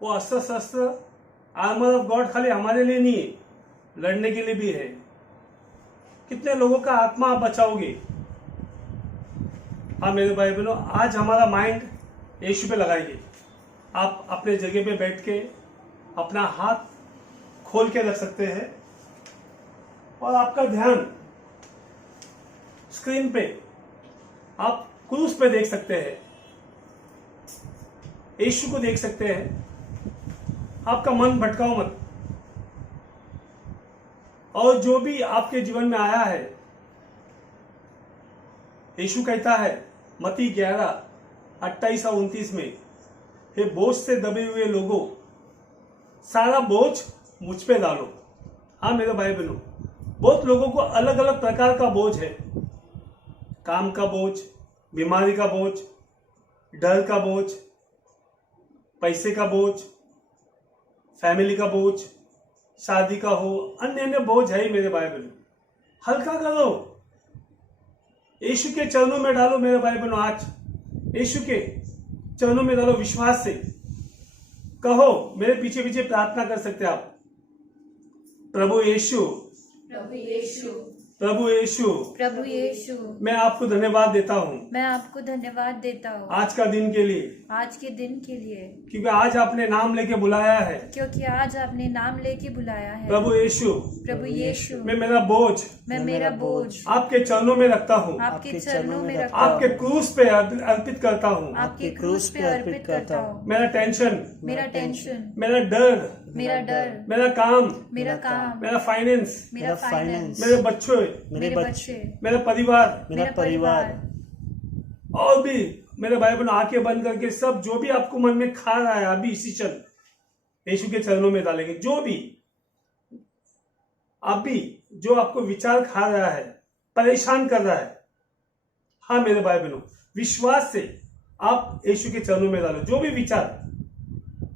वो अस्त्र शस्त्र आर्मर ऑफ गॉड खाली हमारे लिए नहीं है, लड़ने के लिए भी है। कितने लोगों का आत्मा आप बचाओगे? हाँ मेरे भाई बहनों, आज हमारा माइंड यीशु पे लगाइए। आप अपने जगह पे बैठ के अपना हाथ खोल के रख सकते हैं और आपका ध्यान स्क्रीन पे आप क्रूस पे देख सकते हैं, यीशु को देख सकते हैं। आपका मन भटकाओ मत। और जो भी आपके जीवन में आया है, यीशु कहता है मत्ती 11:28 और 29 में, हे बोझ से दबे हुए लोगों, सारा बोझ मुझ पे डालो। हाँ मेरे भाई बहनों, बहुत लोगों को अलग अलग प्रकार का बोझ है। काम का बोझ, बीमारी का बोझ, डर का बोझ, पैसे का बोझ, फैमिली का बोझ, शादी का हो, अन्य अन्य बोझ है ही मेरे भाई बहनों। हल्का करो, यीशु के चरणों में डालो मेरे भाई बहनों। आज यीशु के चरणों में डालो विश्वास से। कहो, मेरे पीछे पीछे प्रार्थना कर सकते आप। प्रभु यीशु, प्रभु यीशु, प्रभु यीशु, प्रभु यीशु, मैं आपको धन्यवाद देता हूँ मैं आपको धन्यवाद देता हूँ आज का दिन के लिए, आज के दिन के लिए, क्योंकि आज आपने नाम लेके बुलाया है। क्योंकि आज आपने नाम लेके बुलाया है। प्रभु यीशु, प्रभु यीशु, मैं मेरा बोझ मैं मेरा बोझ आपके चरणों में रखता हूँ, आपके चरणों में रखता आपके हूँ, क्रूस पे अर्पित करता हूँ। आपके क्रूस पे अर्पित करता हूँ। मेरा टेंशन, मेरा टेंशन, मेरा डर, मेरा डर, मेरा काम, मेरा फाइनेंस, मेरा फाइनेंस, मेरे बच्चों, मेरे बच्चे, मेरा परिवार, मेरा परिवार, और भी मेरे भाई बहनों, आंखें बंद करके सब जो भी आपको मन में खा रहा है अभी इसी क्षण यीशु के चरणों में डालेंगे। जो भी अभी जो आपको विचार खा रहा है, परेशान कर रहा है, हाँ मेरे भाई बहनों, विश्वास से आप यीशु के चरणों में डालो। जो भी विचार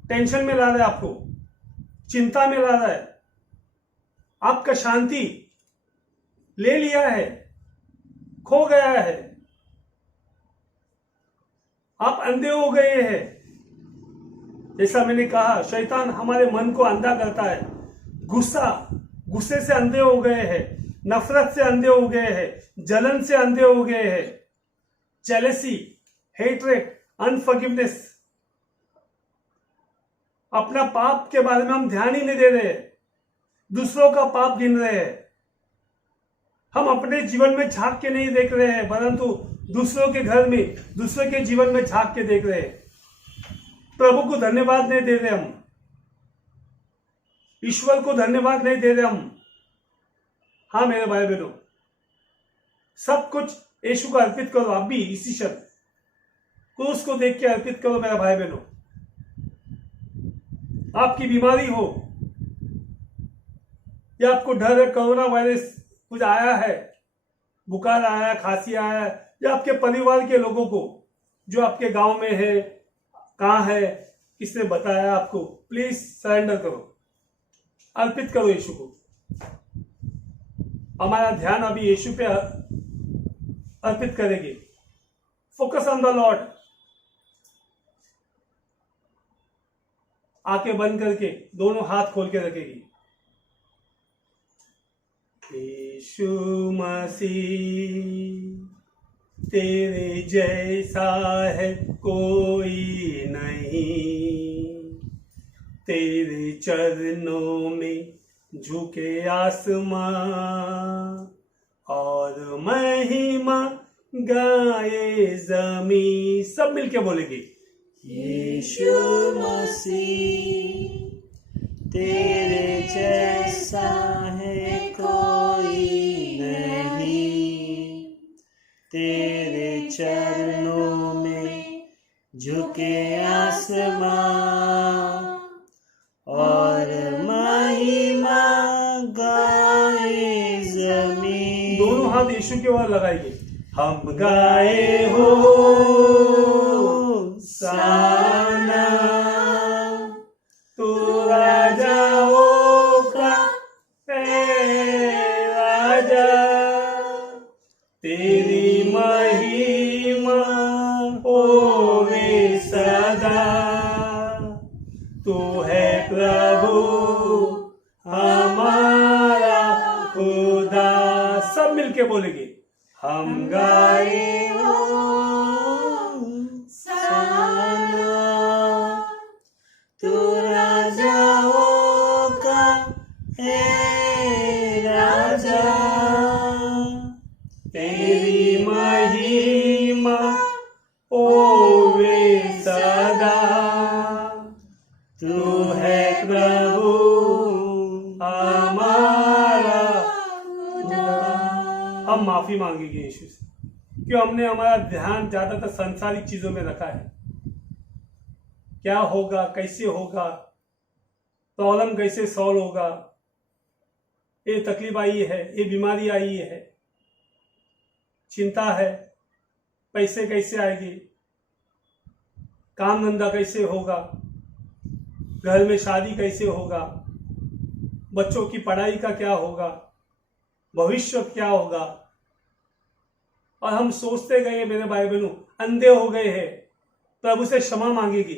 टेंशन में ला रहा है, आपको चिंता में ला रहा है, आपका शांति ले लिया है, खो गया है, आप अंधे हो गए हैं। जैसा मैंने कहा, शैतान हमारे मन को अंधा करता है। गुस्से से अंधे हो गए हैं, नफरत से अंधे हो गए हैं, जलन से अंधे हो गए हैं, जेलसी, हेट्रेड, अनफॉरगिवनेस। अपना पाप के बारे में हम ध्यान ही नहीं दे रहे, दूसरों का पाप गिन रहे हैं। हम अपने जीवन में झांक के नहीं देख रहे हैं, परंतु दूसरों के घर में, दूसरे के जीवन में झांक के देख रहे हैं। प्रभु को धन्यवाद नहीं दे रहे हम, ईश्वर को धन्यवाद नहीं दे रहे हम। हाँ मेरे भाई बहनों, सब कुछ यीशु को अर्पित करो। अभी इसी क्षण क्रूस को देख के अर्पित करो मेरे भाई बहनों। आपकी बीमारी हो या आपको डर है, कोरोना वायरस कुछ आया है, बुखार आया है, खांसी आया है, या आपके परिवार के लोगों को जो आपके गांव में है, कहाँ है, किसने बताया आपको, प्लीज सरेंडर करो, अर्पित करो यीशु को। हमारा ध्यान अभी यीशु पे अर्पित करेंगे। Focus on the Lord. आंखें बंद करके दोनों हाथ खोल के रखेगी। यीशु मसीह, तेरे जैसा है कोई नहीं, तेरे चरणों में झुके आसमां और महिमा गाए जमी। सब मिलके बोलेंगे, यीशु मसीह, तेरे जैसा है कोई नहीं, तेरे चरणों में झुके आसमां और महिमा गाए जमीन। दोनों हाथ यीशु के ओर लगाएंगे। हम गाए हो साना, तू राजाओं का है राजा, तेरी महिमा होवे सदा, तू है प्रभु हमारा खुदा। सब मिलके बोलेंगे, हम गाए हो साना, तू राजाओं का है राजा, तेरी महिमा होवे सदा, तू है प्रभु हमारा खुदा। हम माफी मांगेंगे यीशु से, क्यों हमने हमारा ध्यान ज्यादातर सांसारिक चीजों में रखा है। क्या होगा, कैसे होगा, प्रॉब्लम कैसे सॉल्व होगा, ये तकलीफ आई है, ये बीमारी आई है, चिंता है, पैसे कैसे आएगी, काम धंधा कैसे होगा, घर में शादी कैसे होगा, बच्चों की पढ़ाई का क्या होगा, भविष्य क्या होगा। और हम सोचते गए मेरे भाई बहनों, अंधे हो गए हैं। प्रभु से क्षमा मांगेगी,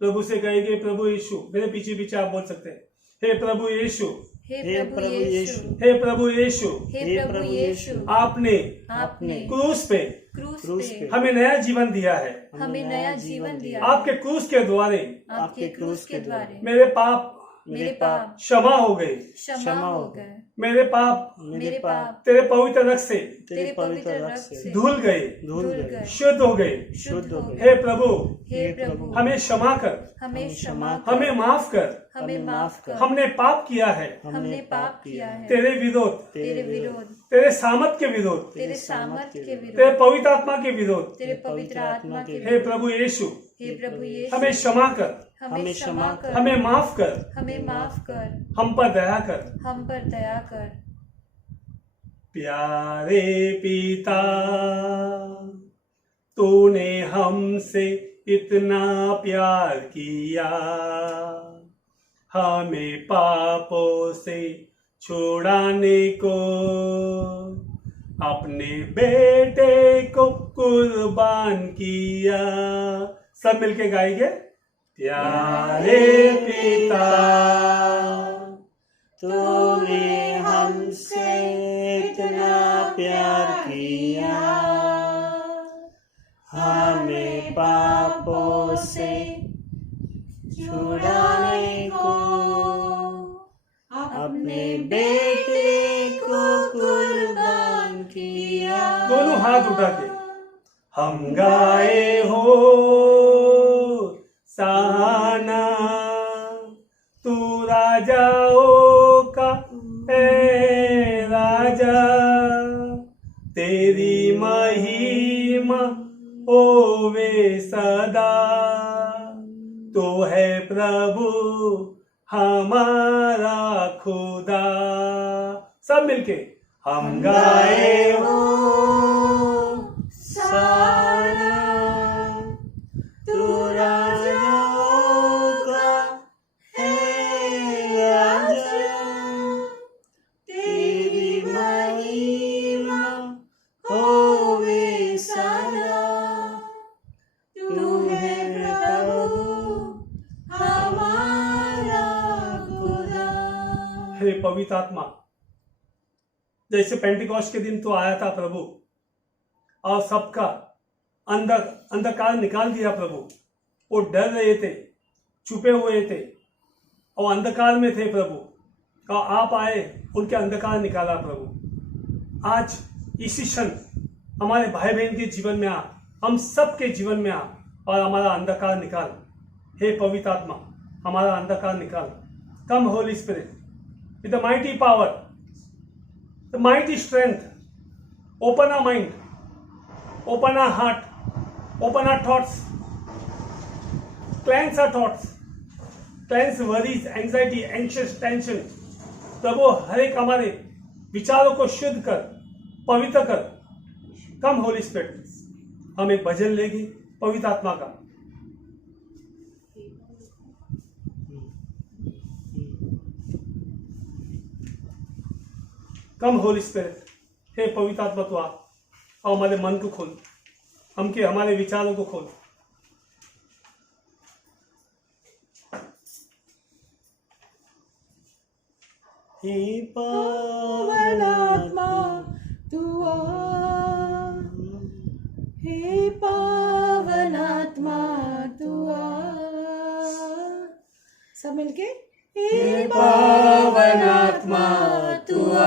प्रभु से कहेंगे, प्रभु यीशु, मेरे पीछे पीछे आप बोल सकते हैं, हे प्रभु यीशु, हे प्रभु यीशु, हे प्रभु यीशु, हे प्रभु यीशु, आपने आपने क्रूस पे क्रूस पे हमें नया जीवन दिया है। हमें नया जीवन दिया। आपके क्रूस के द्वारे आपके क्रूस के द्वारे मेरे पाप मेरे पाप क्षमा हो गए, क्षमा हो गए, मेरे पाप मेरे पाप तेरे पवित्र रक्त से तेरे पवित्र रक्त से धुल गए, धुल गए, शुद्ध हो गए। शुद्ध हो गए। हे प्रभु, हे प्रभु, हमें क्षमा कर, हमें क्षमा कर, हमें माफ कर, हमें माफ कर। हमने पाप किया है हमने पाप किया है तेरे विरोध, तेरे विरोध, तेरे सामर्थ के विरोध, तेरे सामर्थ्य के तेरे विरोध, पवित्र आत्मा के विरोध। तेरे पवित्र आत्मा के हे विरोध। प्रभु यीशु, हे प्रभु यीशु, हमें क्षमा कर, हमें क्षमा कर, हमें माफ कर, हमें माफ कर, हम पर दया कर। हम पर दया कर। प्यारे पिता, तूने हमसे इतना प्यार किया, हमें पापों से छुड़ाने को अपने बेटे को कुर्बान किया। सब मिलके गाएंगे, प्यारे पिता, तूने हमसे इतना प्यार किया, हमें पापों से छुड़ाने को अपने बेटे को कुर्बान किया। दोनों हाथ उठा के हम गाए हो साना, तू राजाओं का है राजा, तेरी महिमा होवे सदा, तो है प्रभु हमारा खुदा। सब मिलके हम गाए हो साना, तू राजाओं का है राजा, तेरी महिमा होवे सदा, तू है प्रभु हमारा खुदा। हे पवित्र आत्मा, जैसे पेंटिकॉस्ट के दिन तो आया था प्रभु और सबका अंधकार निकाल दिया प्रभु। वो डर रहे थे, छुपे हुए थे और अंधकार में थे प्रभु, और आप आए, उनके अंधकार निकाला प्रभु। आज इसी क्षण हमारे भाई बहन के जीवन में आ, हम सबके जीवन में आ और हमारा अंधकार निकाल। हे पवित्र आत्मा, हमारा अंधकार निकाल। Come holy spirit with the mighty power, the mighty strength, open our mind, open our heart, open our thoughts, cleanse our thoughts, cleanse worries, anxiety, anxious, tension. प्रभु हर एक हमारे विचारों को शुद्ध कर, पवित्र कर. कम होली स्पिरिट. हम एक भजन लेंगे पवित्र आत्मा का. कम होली स्पिरिट. हे पवित्र आत्मा तू आ और हमारे मन को खोल, हमारे विचारों को खोल. हे पावनात्मा तू आ, हे पावनात्मा तू आ. सब मिलके हे पावनात्मा तू आ,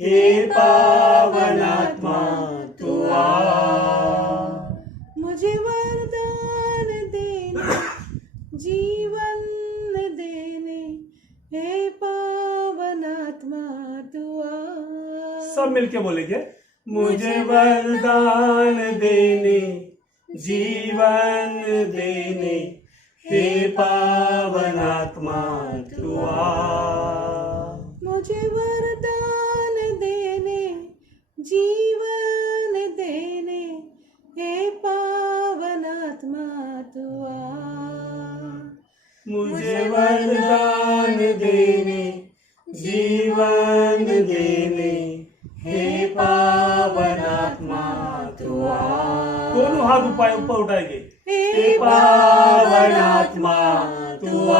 हे पावनात्मा तू आ. मुझे वरदान देने, जीवन देने, हे पावनात्मा तू आ. सब मिलके बोलेंगे. मुझे वरदान देने, जीवन देने, हे पावनात्मा तू आ. मुझे वरदान देने, जीवन देने, हे पावनात्मा तू आ. मुझे वरदान देने, जीवन देने, हे पावनात्मा तू आ. दोनों हाथ ऊपर उठाएंगे. हे पावनात्मा तू आ,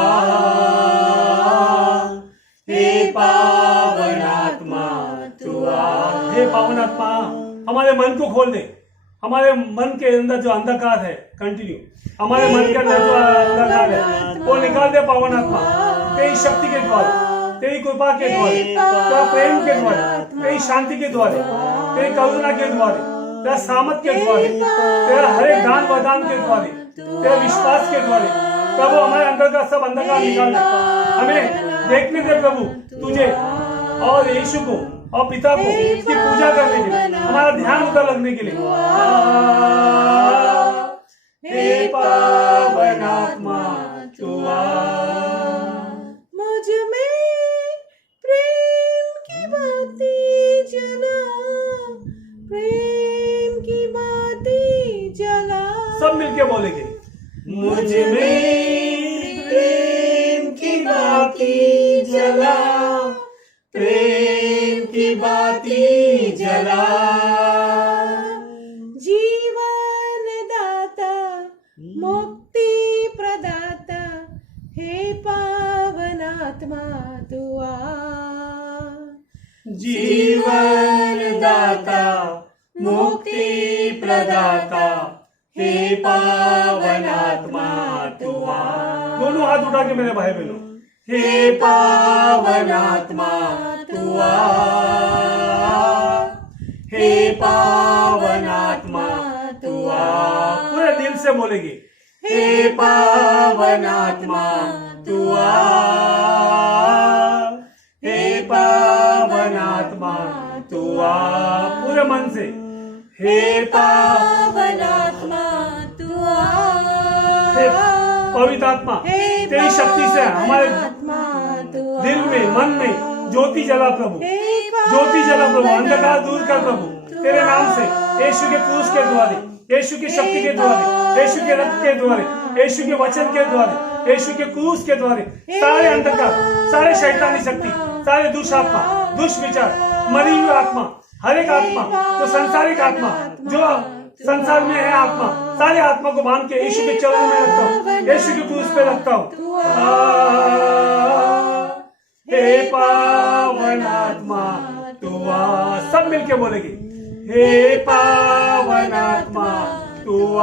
हे पावनात्मा तू आ. हे पावनात्मा हमारे मन को खोल दे. हमारे मन के अंदर जो अंधकार है, कंटिन्यू, हमारे मन के अंदर जो अंधकार है वो निकाल दे पावनात्मा. तेरी शक्ति के द्वारा, तेरी कृपा के द्वारा, तेरा प्रेम के द्वारा, तेरी शांति के द्वारा, तेरी करुणा के द्वारा, तेरा सामर्थ के द्वारा, तेरा हर एक दान वरदान के द्वारा, तेरे विश्वास के द्वारा प्रभु हमारे अंदर का सब अंधकार निकाल दे. हमें देखने दे प्रभु तुझे और यीशु को और पिता को इसकी पूजा करने के लिए, हमारा ध्यान उधर लगने के लिए. हे पावनात्मा तू आ. मुझ में प्रेम की बाती जला, प्रेम की बाती जला. सब मिलके बोलेंगे. मुझ में प्रेम की बाती जला, प्रेम की बाती जला. जीवन दाता, मुक्ति प्रदाता, हे पावनात्मा तू आ. जीवन दाता, मुक्ति प्रदाता, हे पावनात्मा तू आ. दोनों हाथ उठा के मेरे भाई बहनों. हे पावनात्मा तू आ, हे पावनात्मा तू आ. पूरे दिल से बोलेंगे. हे पावनात्मा तू आ, हे पावनात्मा तू आ. पूरे मन से. हे पावनात्मा तू आ. हे पवित्र आत्मा तेरी शक्ति से हमारे दिल में, मन में ज्योति जला प्रभु, ज्योति जला प्रभु. अंधकार दूर कर प्रभु तेरे नाम से, यीशु के क्रूस के द्वारा, यीशु की शक्ति के द्वारा, यीशु के रक्त के द्वारा, यीशु के वचन के द्वारा, यीशु के क्रूस के द्वारा सारे अंधकार, सारे शैतानी शक्ति, सारे दुष्आत्मा, दुष्विचार, मरी हुई आत्मा, हर एक आत्मा जो संसारिक आत्मा, जो संसार में है आत्मा, सारे आत्मा को बांध के यीशु के चरणों में रखता हूँ, यीशु के क्रूस पे रखता हूँ. हे पावन आत्मा तू आ. सब मिलके बोलेंगे. हे पावन आत्मा तू आ,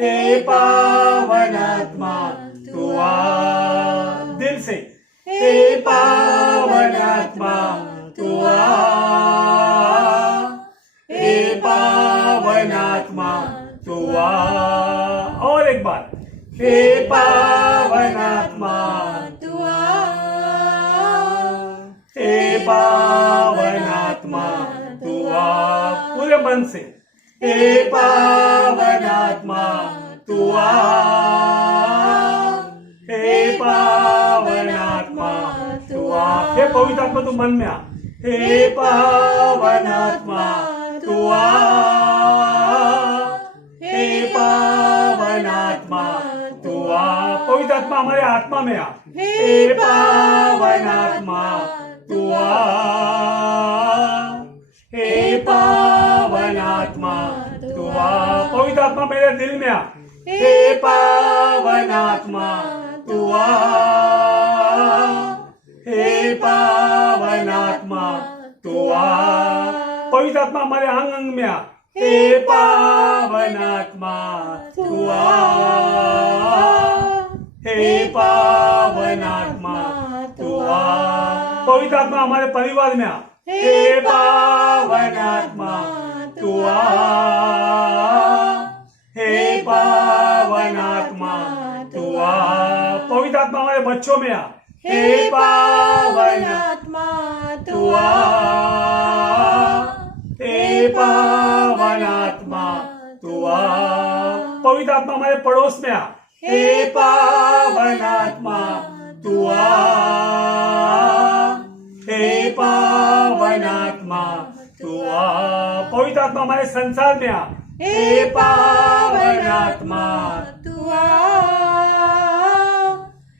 हे पावन आत्मा तू आ. दिल से. हे पावन आत्मा तू आ, हे पावन आत्मा तू आ. और एक बार. हे पावन आत्मा तू आ. हे पावन आत्मा तू आ, पूरे मन से हे पावन आत्मा तू आ, हे पावन आत्मा तू आ, हे पवित्र आत्मा तू मन में आ, हे पावन आत्मा तू आ, हे पावन आत्मा तू आ, पवित्र आत्मा हमारे आत्मा में आ, हे पावन आत्मा तू आ, हे पावन आत्मा तू आ, पवित्र आत्मा मेरे दिल में आ, हे पावन आत्मा तू आ, हे पावन आत्मा तू आ, पवित्र आत्मा हमारे अंग अंग में आ, हे पावन आत्मा तू आ, हे पावन आत्मा तू आ, पवित्र आत्मा हमारे परिवार में आ, हे पावन आत्मा तू आ, हे पावन आत्मा तू आ, पवित्र आत्मा हमारे बच्चों में आ, हे पावन आत्मा तू आ, हे पावन आत्मा तू आ, पवित्र आत्मा हमारे पड़ोस में आ, हे पावन आत्मा तू आ, हे पावन आत्मा तू आ, पवित्र आत्मा हमारे संसार में आ, हे पावन आत्मा तू आ,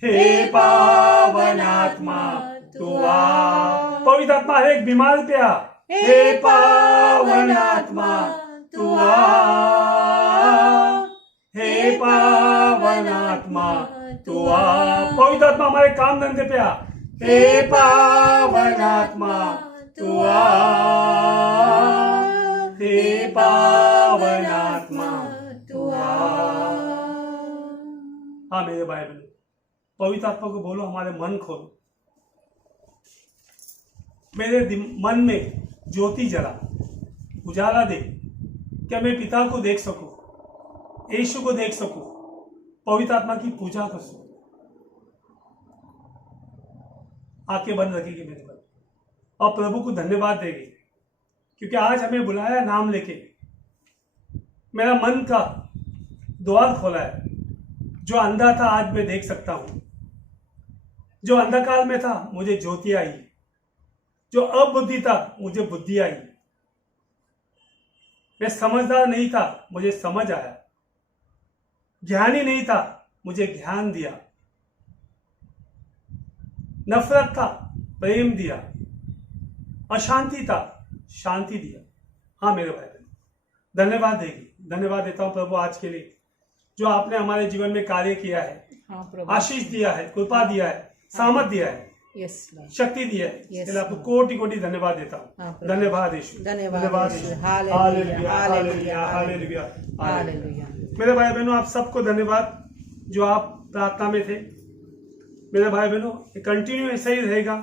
हे पावन आत्मा तू आ, पवित्र आत्मा हर एक बीमार पे आ, हे पावन आत्मा तू आ, हे पावन आत्मा तू आ, पवित्र आत्मा हमारे काम धंधे पे आ, हे पावन आत्मा तू आ, हे पावन आत्मा तू आ। हाँ मेरे भाई बहनों, पवित्र आत्मा को बोलो हमारे मन खोलो, मेरे मन में ज्योति जला, उजाला दे, क्या मैं पिता को देख सकूं, यीशु को देख सकूं, पवित्र आत्मा की पूजा कर सकूं। आंखें बंद रखेगी मेरे पर और प्रभु को धन्यवाद देगी, क्योंकि आज हमें बुलाया नाम लेके, मेरा मन का द्वार खोला है। जो अंधा था आज मैं देख सकता हूं, जो अंधकार में था मुझे ज्योति आई, जो अबुद्धि था मुझे बुद्धि आई, मैं समझदार नहीं था मुझे समझ आया, ज्ञानी नहीं था मुझे ज्ञान दिया, नफरत था प्रेम दिया, अशांति था शांति दिया। हाँ मेरे भाई बहन, धन्यवाद देगी, धन्यवाद देता हूं प्रभु आज के लिए जो आपने हमारे जीवन में कार्य किया है। हाँ प्रभु, आशीष दिया है, कृपा दिया है, सामर्थ दिया है, यस लॉर्ड, शक्ति दिया है, Yes, इसलिए आपको कोटि कोटि धन्यवाद देता हाँ, हूँ। प्रभु। धन्यवाद यीशु, धन्यवाद Yeshu. Yeshu. Hallelujah, hallelujah, hallelujah, hallelujah, hallelujah. Hallelujah. मेरे भाई बहनों, आप सबको धन्यवाद जो आप प्रार्थना में थे। मेरे भाई बहनों, कंटिन्यू ऐसा ही रहेगा।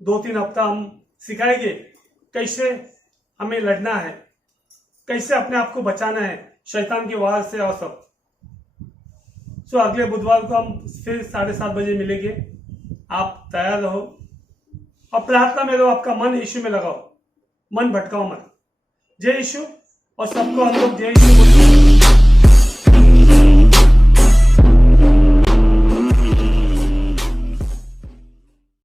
2-3 हफ्ता हम सिखाएंगे कैसे हमें लड़ना है, कैसे अपने आप को बचाना है शैतान की वार से और सब। सो अगले बुधवार को हम फिर 7:30 बजे मिलेंगे। आप तैयार रहो और प्रार्थना में रहो, आपका मन यीशु में लगाओ, मन भटकाओ मत। जय यीशु, और सबको हम लोग जय यीशु बोलते हैं।